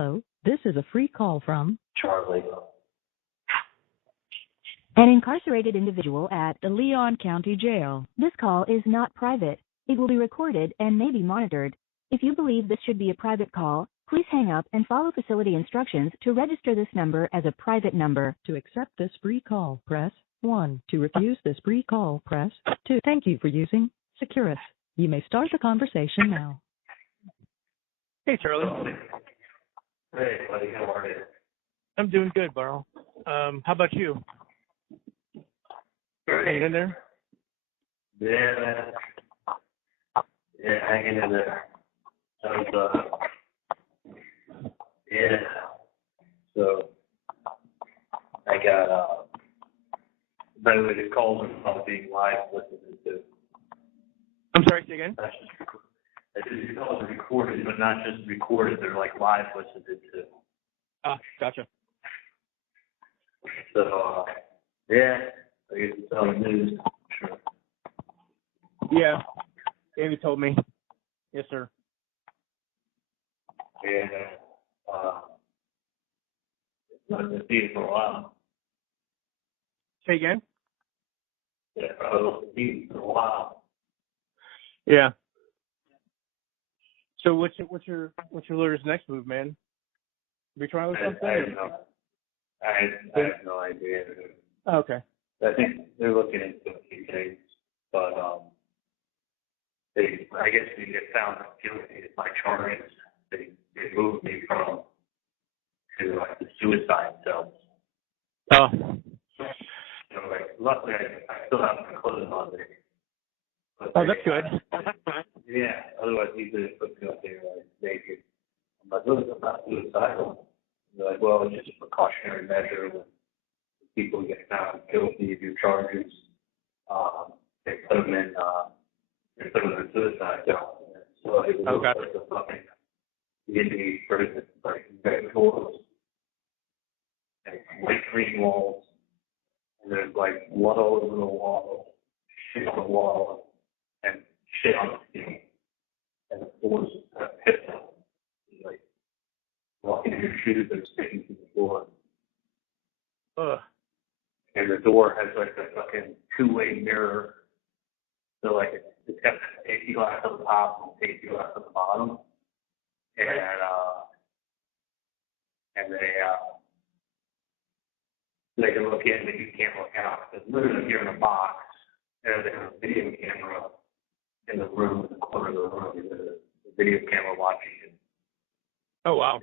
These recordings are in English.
Hello, this is a free call from Charlie. An incarcerated individual at the Leon County Jail. This call is not private. It will be recorded and may be monitored. If you believe this should be a private call, please hang up and follow facility instructions to register this number as a private number. To accept this free call, press 1. To refuse this free call, press 2. Thank you for using Securus. You may start the conversation now. Hey, Charlie. Hey, buddy, how are you? I'm doing good, Barl. How about you? Hanging in there? Yeah, hanging in there. So I got, by the way, the calls are probably being live listened to. I'm sorry, say again? These calls are recorded, but not just recorded, they're like live listened to. Ah, gotcha. So, yeah, I guess it's on the news. Sure. Yeah, Amy told me. Yes, sir. Yeah, it's not going to be for a while. Say again? Yeah, probably won't be for a while. Yeah. So what's your lawyer's next move, man? Retrial or something? I don't know. I have no idea. Oh, okay. I think they're looking into a few things, but I guess they get found guilty of my charges. They moved me to like the suicide cells. Oh. So like, luckily I still have my clothes on there. Oh, that's good. Yeah. Otherwise, he could have put me up there like naked. I'm like, look, I'm not suicidal. They're like, well, it's just a precautionary measure when people get found guilty of your charges. They put them in suicide cell. So it looks like a fucking Indian prison, like bed doors and white green walls, and there's like blood all over the wall, shit on the wall, and shit on the ceiling, and the floors are pissed off. Like walking in your shoes, they're sticking to the floor. Ugh. And the door has like a fucking two-way mirror. So like it's got safety glass on the top and safety glass on the bottom. And they can look in, but you can't look out. Because literally you're in a box, and there's a video camera in the room, in the corner of the room. There's a video camera watching you. Oh, wow.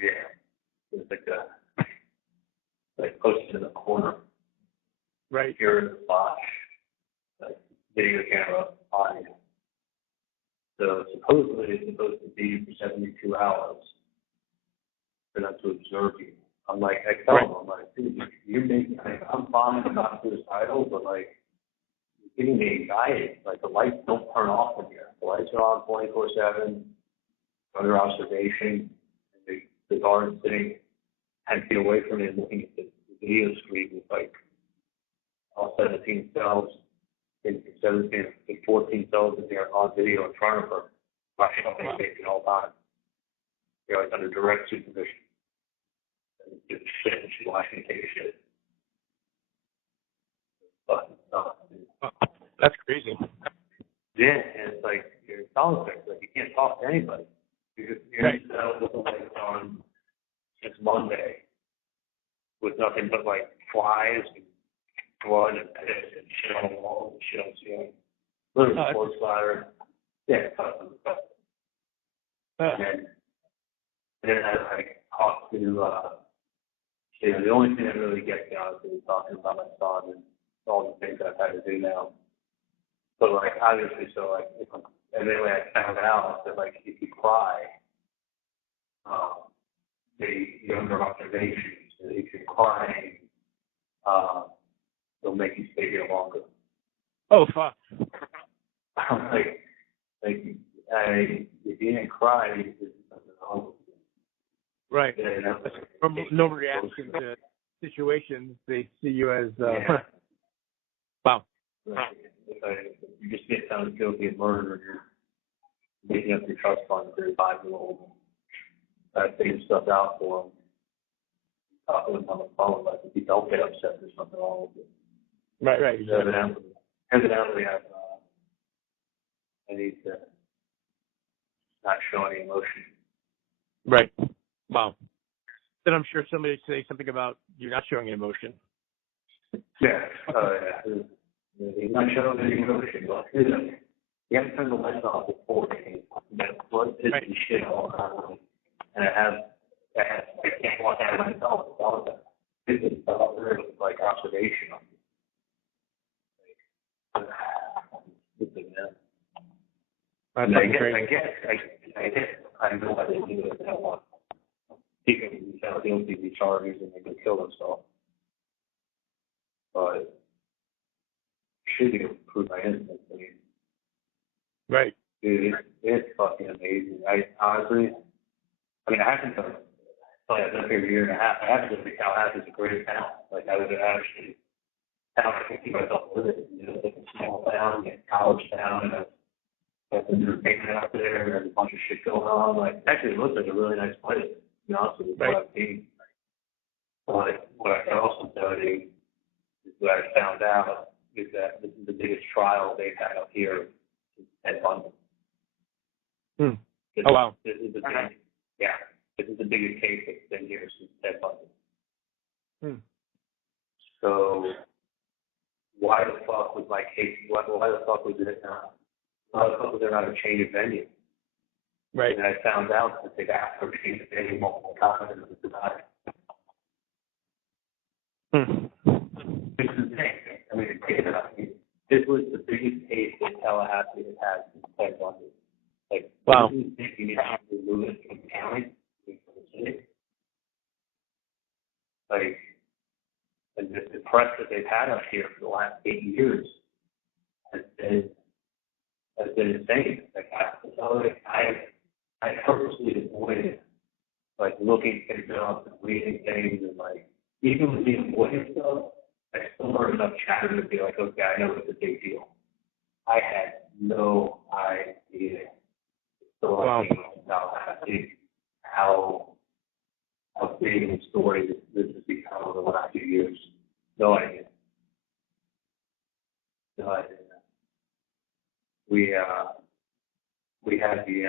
Yeah. It's like posted in the corner. Right. Here in the box, like video camera on you. So supposedly it's supposed to be for 72 hours for them to observe you. I'm like, I tell them, I'm like, dude, I'm fine, I'm not suicidal, but like, you're giving me anxiety. Like the lights don't turn off in here. The lights are on 24/7, under observation. And the guard sitting 10 feet away from me and looking at the video screen with like all 17 cells. In 14 cells in there on video in front of her, watching the whole time. You're like under direct supervision. And do shit, and she's watching me take a shit. But, that's crazy. Yeah, and it's like you're in solitary. Like you can't talk to anybody. You're in cell with the lights on since Monday with nothing but like flies and blood and piss and shit on the wall and shit on the ceiling. Literally floor splatter. Yeah, and then I talked to, the only thing that really gets me out is talking about my son and all the things I've had to do now. But like, obviously, so like, and then when I found out that like, if you cry, you're under observation. So if you're crying, they'll make you stay here longer. Oh, fuck. I'm like, if you didn't cry, you did something wrong. Right. Yeah, From no reaction to situations, they see you as, wow. If you just get found guilty of murder, you're making up your trust fund for a 5-year-old. I figured stuff out for him. Talk with him on the phone, like if you don't get upset, there's something wrong with it. Right. Evidently, I need to not show any emotion. Right. Wow. Then I'm sure somebody say something about you not showing any emotion. Yeah. He's not showing any emotion. But you have to turn the lights off before the game. Blood pits and shit all the time. And I can't walk out of my dog. This is like observation. I guess I know why they do it. They don't want people to be found guilty of these charges and they can kill themselves. But should be able to prove my innocence. I mean, right. Dude, it's fucking amazing. I honestly, I haven't done I've been here a year and a half. I haven't done Tallahassee. It's a great town. Like I would actually, I can keep myself with it. You know, it's a small town, it's a college town, and I've been entertainment out there, and there's a bunch of shit going on. Like, actually, it looks like a really nice place, to be honest with you. Right. But what I can also tell you is what I found out is that this is the biggest trial they've had up here since Ted Bundy. Oh, wow. This is the biggest, this is the biggest case that's been here since Ted Bundy. So, why the fuck was my case, why the fuck was it not? Why the fuck was there not a change of venue? Right. And I found out that they've asked for a change of venue multiple times and it was denied. This is the thing. This was the biggest case that Tallahassee has had since Ted Bundy. Like, wow. You need to actually move it from the county to the city. Like, and the press that they've had up here for the last 8 years has been insane. Like, I purposely avoided, like, looking things up and reading things, and, like, even with the avoiding stuff, I still heard enough chatter to be like, okay, I know it's a big deal. I had no idea. So wow. How big of a story this has become over the last few years. No idea. We had the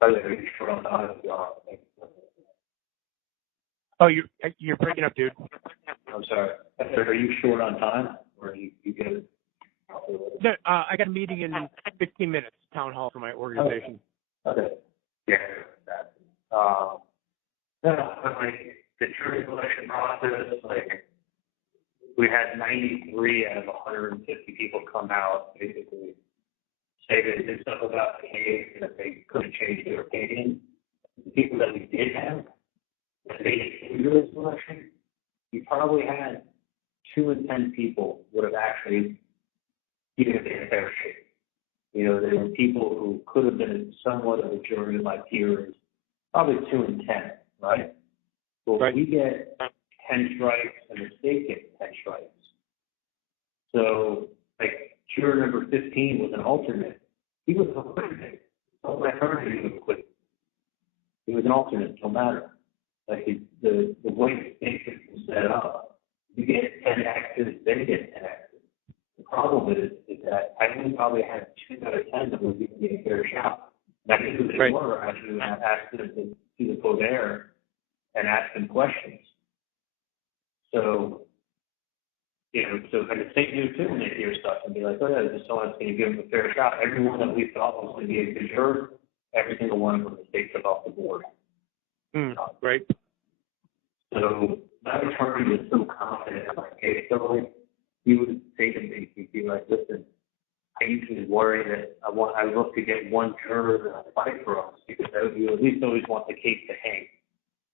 by the way, short on time. Oh, you're breaking up, dude. I'm sorry. Are you short on time, or you get it? No, I got a meeting in 15 minutes, town hall for my organization. Okay. Yeah. The jury selection process, like, we had 93 out of 150 people come out, basically say that they did stuff about the case and that they couldn't change their opinion. The people that we did have, that they did jury selection, you probably had 2 in 10 people would have actually given it a fair shake. You know, there were people who could have been somewhat of a jury like peers, probably 2 in 10, right? Well, right. We get 10 strikes and the state gets 10 strikes. So, like, juror number 15 was an alternate. He was acquitted. So I heard he was acquitted. He was an alternate, no matter. Like, the way the state system is set up, you get 10 X's, then you get 10 X's. The problem is that I only probably had 2 out of 10 that was even getting a fair shot. And I knew who they were. I should have asked them to see the code there and ask them questions. So, you know, and the state knew too when they hear stuff and be like, oh yeah, this is someone that's going to give them a fair shot. Everyone that we thought was going to be a good juror, every single one of them, the state took off the board. Right. So that attorney was so confident in my case. So like, he would say to me, he'd be like, listen, I usually worry that I look to get one juror to fight for us because you at least always want the case to hang.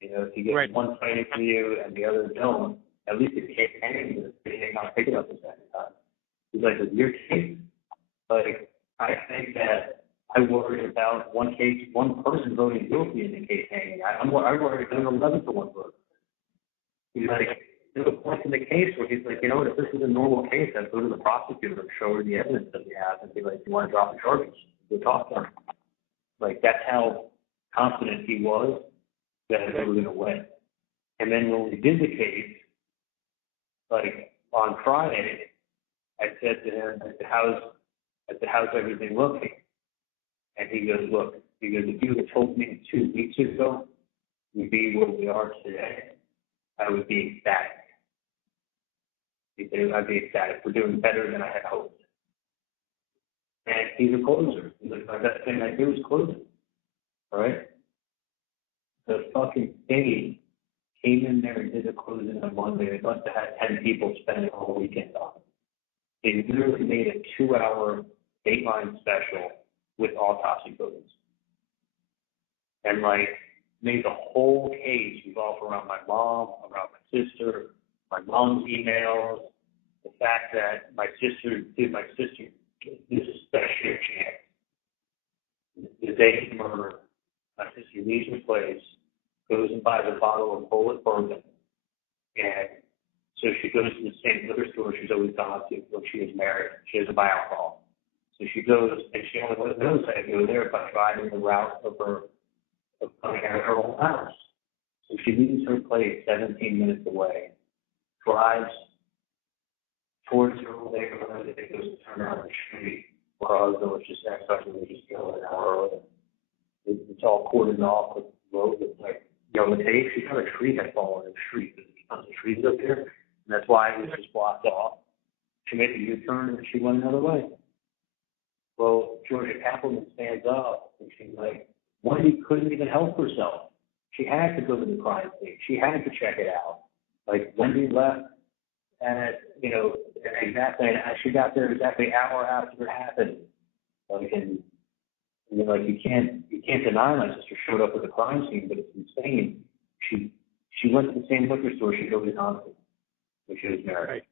You know, if you get one fighting for you and the other don't, at least the case hangs and they may not pick it up the second time. He's like, with your case, like, I think that I worry about one person voting guilty in the case hanging. I worry about an 11-1 vote. He's like, there's a point in the case where he's like, you know what, if this is a normal case, I'd go to the prosecutor and show her the evidence that we have and be like, you want to drop the charges? We'll talk to him. Like, that's how confident he was that they were going to win. And then when we did the case, like on Friday, I said to him, how's everything looking? And he goes, look, if you had told me 2 weeks ago we'd be where we are today, I would be ecstatic. He said, I'd be ecstatic. We're doing better than I had hoped. And he's a closer. He's like, my best thing I do is closing. All right? The fucking state came in there and did the closing on Monday. They must have had 10 people spending the whole weekend on it. They literally made a 2-hour Dateline special with autopsy photos. And like, made the whole case revolve around my mom, around my sister, my mom's emails, the fact that my sister this is especially a chance. The day of murder, my sister leaves her place, goes and buys a bottle of bullet bourbon, and so she goes to the same liquor store she's always gone to when she was married. She doesn't buy alcohol. So she goes, and she only knows how to go there by driving the route of coming out of her own house. So she leaves her place 17 minutes away, drives towards her old neighborhood, and goes to turn around the street where her husband was just expecting just go an hour early. It's all cordoned off with the road. It's like, the day she thought a tree had fallen in the street. There's tons of trees up here, and that's why it was just blocked off. She made a U-turn, and she went another way. Well, Georgia Kappelman stands up, and she's like, Wendi couldn't even help herself. She had to go to the crime scene. She had to check it out. Like, Wendi left at, exactly, she got there exactly an hour after it happened. Like, and like, you can't deny my sister showed up at the crime scene, but it's insane. She went to the same liquor store she goes on to when she was married. Right.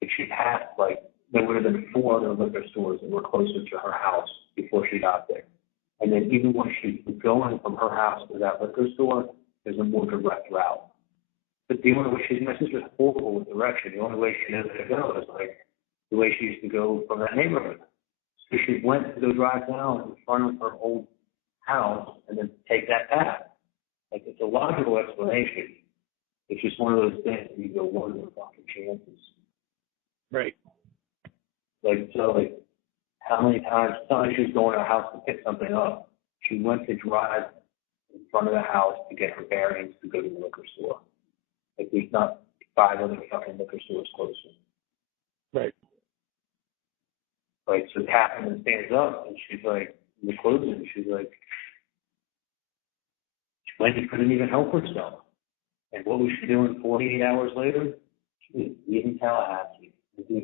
If she passed, like, there would have been 4 other liquor stores that were closer to her house before she got there. And then even when she was going from her house to that liquor store, there's a more direct route. But the only way my sister's horrible with direction. The only way she knows how to go is like the way she used to go from that neighborhood. So she went to go drive down in front of her old house and then take that path. Like, it's a logical explanation. It's just one of those things that you go, what are the fucking chances? Right. Like, so, like, how many times, sometimes she was going to her house to pick something up. She went to drive in front of the house to get her bearings to go to the liquor store. Like, there's not 5 other fucking liquor stores closer. Right. Like, so Kappelman stands up, and she's like, in the closing, she's like, Wendi couldn't even help herself. And what was she doing 48 hours later? She was leaving Tallahassee.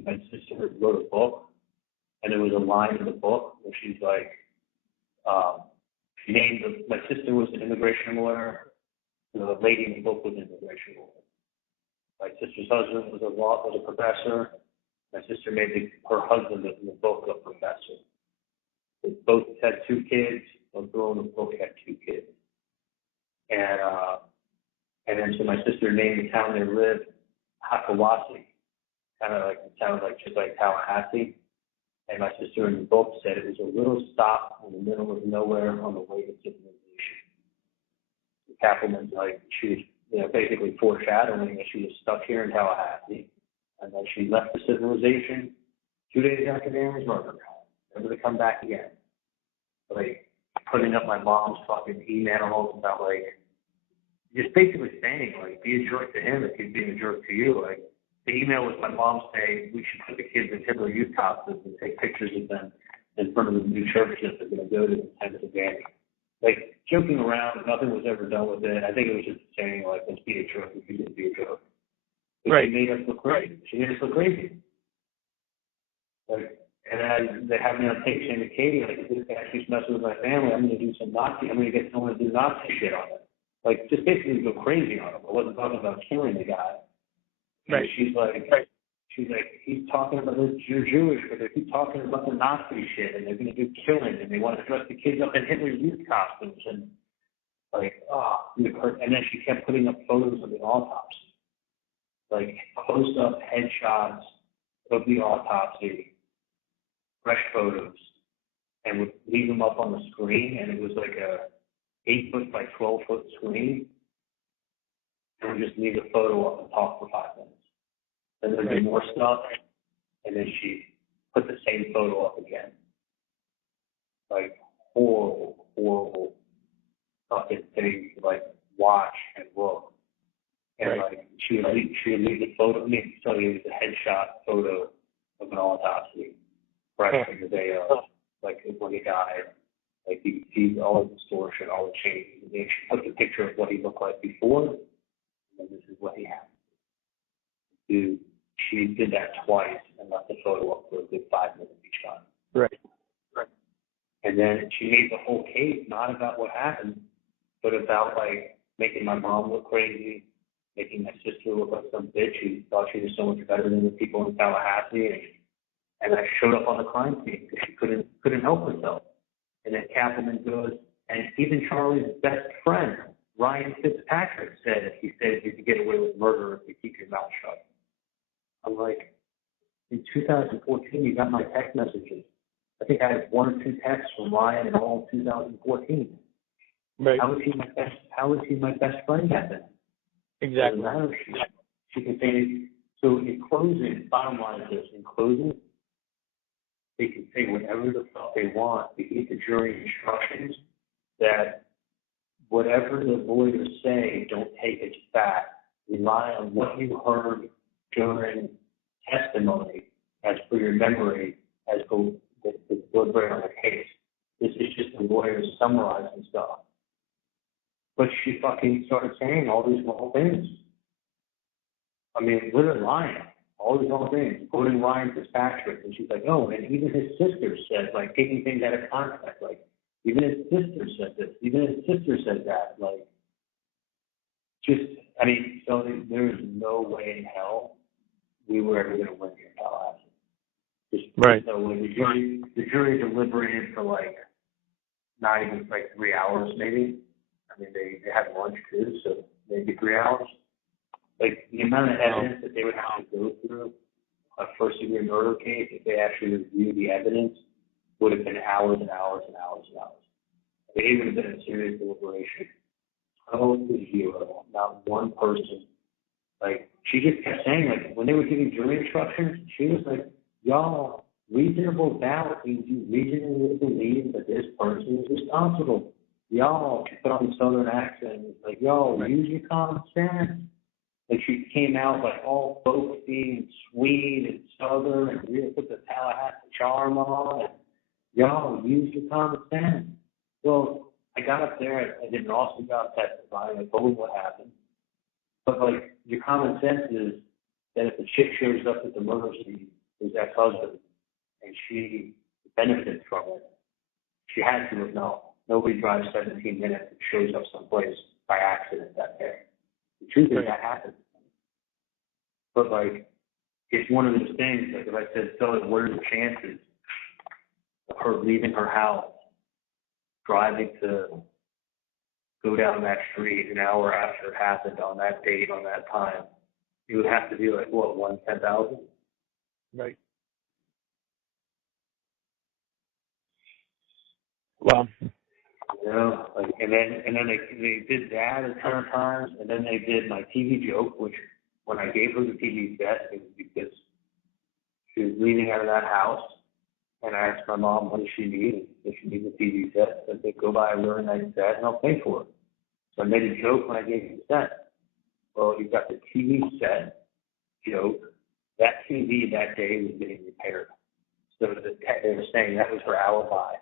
My sister wrote a book, and there was a line in the book where she's like, my sister was an immigration lawyer. The lady in the book was an immigration lawyer. My sister's husband was a professor. My sister made her husband in the book a professor. They both had 2 kids. Both girl in the book had 2 kids. And then so my sister named the town they lived Hakawasi, kind of like it sounded like just like Tallahassee. And my sister in the book said it was a little stop in the middle of nowhere on the way to civilization. Kappelman's like, she was basically foreshadowing that she was stuck here in Tallahassee, and then she left the civilization 2 days after Dan's murder, never to come back again. Like, putting up my mom's fucking emails about, like, just basically saying, like, be a jerk to him if he's being a jerk to you. Like, the email was my mom saying we should put the kids in Hitler youth costumes and take pictures of them in front of the new church that they're going to go to in Pennsylvania. Like, joking around, nothing was ever done with it. I think it was just saying, like, let's be a jerk if you didn't be a jerk. But right. She made us look crazy. She made us look crazy. Like, and they have me on tape saying to Katie, like, if this guy keeps messing with my family, I'm going to do some Nazi, I'm going to get someone to do Nazi shit on it. Like, just basically go crazy on him. I wasn't talking about killing the guy. And right. She's like, he's talking about this, you're Jewish, but they keep talking about the Nazi shit, and they're going to do killing, and they want to dress the kids up in Hitler youth costumes, and like, and then she kept putting up photos of the autopsy, like close-up headshots of the autopsy, fresh photos, and would leave them up on the screen, and it was like 8-foot by 12-foot screen, and we just leave the photo up and talk for 5 minutes. Then there'd be more stuff, and then she put the same photo up again. Like horrible fucking things to like watch and look. And like she would leave the photo. I mean, so it was a headshot photo of an autopsy right from the day of, like when he died. Like you could see all the distortion, all the changes. And then she took a picture of what he looked like before, and then this is what he had. Dude, she did that twice and left the photo up for a good 5 minutes each time. Right. And then she made the whole case not about what happened, but about like making my mom look crazy, making my sister look like some bitch who thought she was so much better than the people in Tallahassee, and I showed up on the crime scene because she couldn't help herself. And then Kappelman goes, and even Charlie's best friend, Ryan Fitzpatrick, said he said you could get away with murder if you keep your mouth shut. I'm like, in 2014, you got my text messages. I think I had 1 or 2 texts from Ryan in all of 2014. Right. How was he my best friend back then? Exactly. She can say, so in closing, bottom line is this, in closing, they can say whatever the fuck they want. They give the jury instructions that whatever the lawyers say, don't take it as fact. Rely on what you heard during testimony as per your memory as the deliberate on the case. This is just the lawyers summarizing stuff. But she fucking started saying all these wrong things. I mean, literally lying. All these wrong things. Quoting Ryan Fitzpatrick. And she's like, oh, and even his sister said, like, taking things out of context. Like, even his sister said this. Even his sister said that. Like, just, I mean, so there's no way in hell we were ever going to win here in Tallahassee. Right. So when the jury deliberated for like not even like 3 hours maybe. I mean they had lunch too, so maybe 3 hours. Like the amount of evidence that they would have to go through a first degree murder case if they actually reviewed the evidence would have been hours and hours and hours and hours. It would have been a serious deliberation. Oh, it was zero. Not one person. Like she just kept saying like when they were giving jury instructions, she was like, y'all, reasonable doubt means you reasonably believe that this person is responsible. Y'all, she put on the southern accent, like, y'all, use your common sense. Like, she came out, like, all folksy and sweet and southern and really put the Tallahassee charm on. And, y'all, use your common sense. Well, I got up there, I did an awesome job testifying, I told them what happened. But, like, your common sense is that if a chick shows up at the murder scene, his ex-husband, and she benefits from it, she had to have known. Nobody drives 17 minutes and shows up someplace by accident that day. The truth is that happens. But, like, it's one of those things, like if I said, Sully, what are the chances of her leaving her house, driving to go down that street an hour after it happened on that date, on that time? It would have to be like, what, 1 in 10,000? Right. Well, you know, like, and then they did that a ton of times, and then they did my TV joke, which when I gave her the TV set, it was because she was leaving out of that house, and I asked my mom, what does she need? If she needs a TV set, I said, go buy a really nice set, and I'll pay for it. So I made a joke when I gave her the set. Well, you got the TV set joke. That TV that day was getting repaired. So they were saying that was her alibi.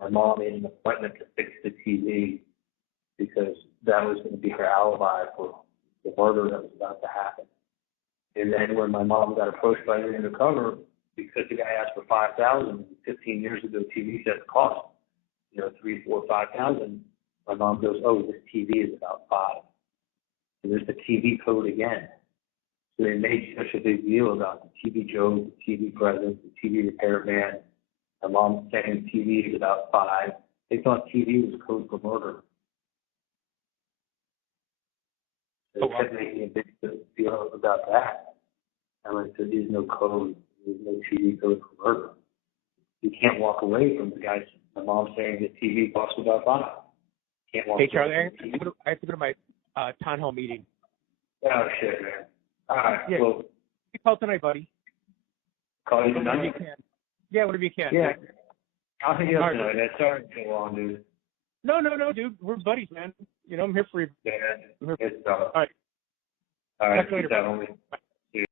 My mom made an appointment to fix the TV because that was going to be her alibi for the murder that was about to happen. And then when my mom got approached by the undercover because the guy asked for $5,000, 15 years ago TV sets cost, $3,000, $4,000, $5,000. My mom goes, oh, this TV is about $5,000. And there's the TV code again. So they made such a big deal about the TV joke, the TV present, the TV repairman. My mom saying TV is about $5,000. They thought TV was code for murder. They kept making a big deal about that. I'm like, so there's no code. There's no TV code for murder. You can't walk away from the guy, my mom saying that TV costs about $5,000. Can't walk. Hey, Charlie, I have to go to my town hall meeting. Oh, shit, man. All right, Yeah. well, You call tonight, buddy. call you Whenever you tonight? can. Yeah, whatever you can. Yeah. I'll hang up All right. tonight, man. Sorry to go on, dude. No, dude. We're buddies, man. You know, I'm here for you. Yeah, I'm here for you. it's tough. All right. All right, Talk to you peace later. out, homie.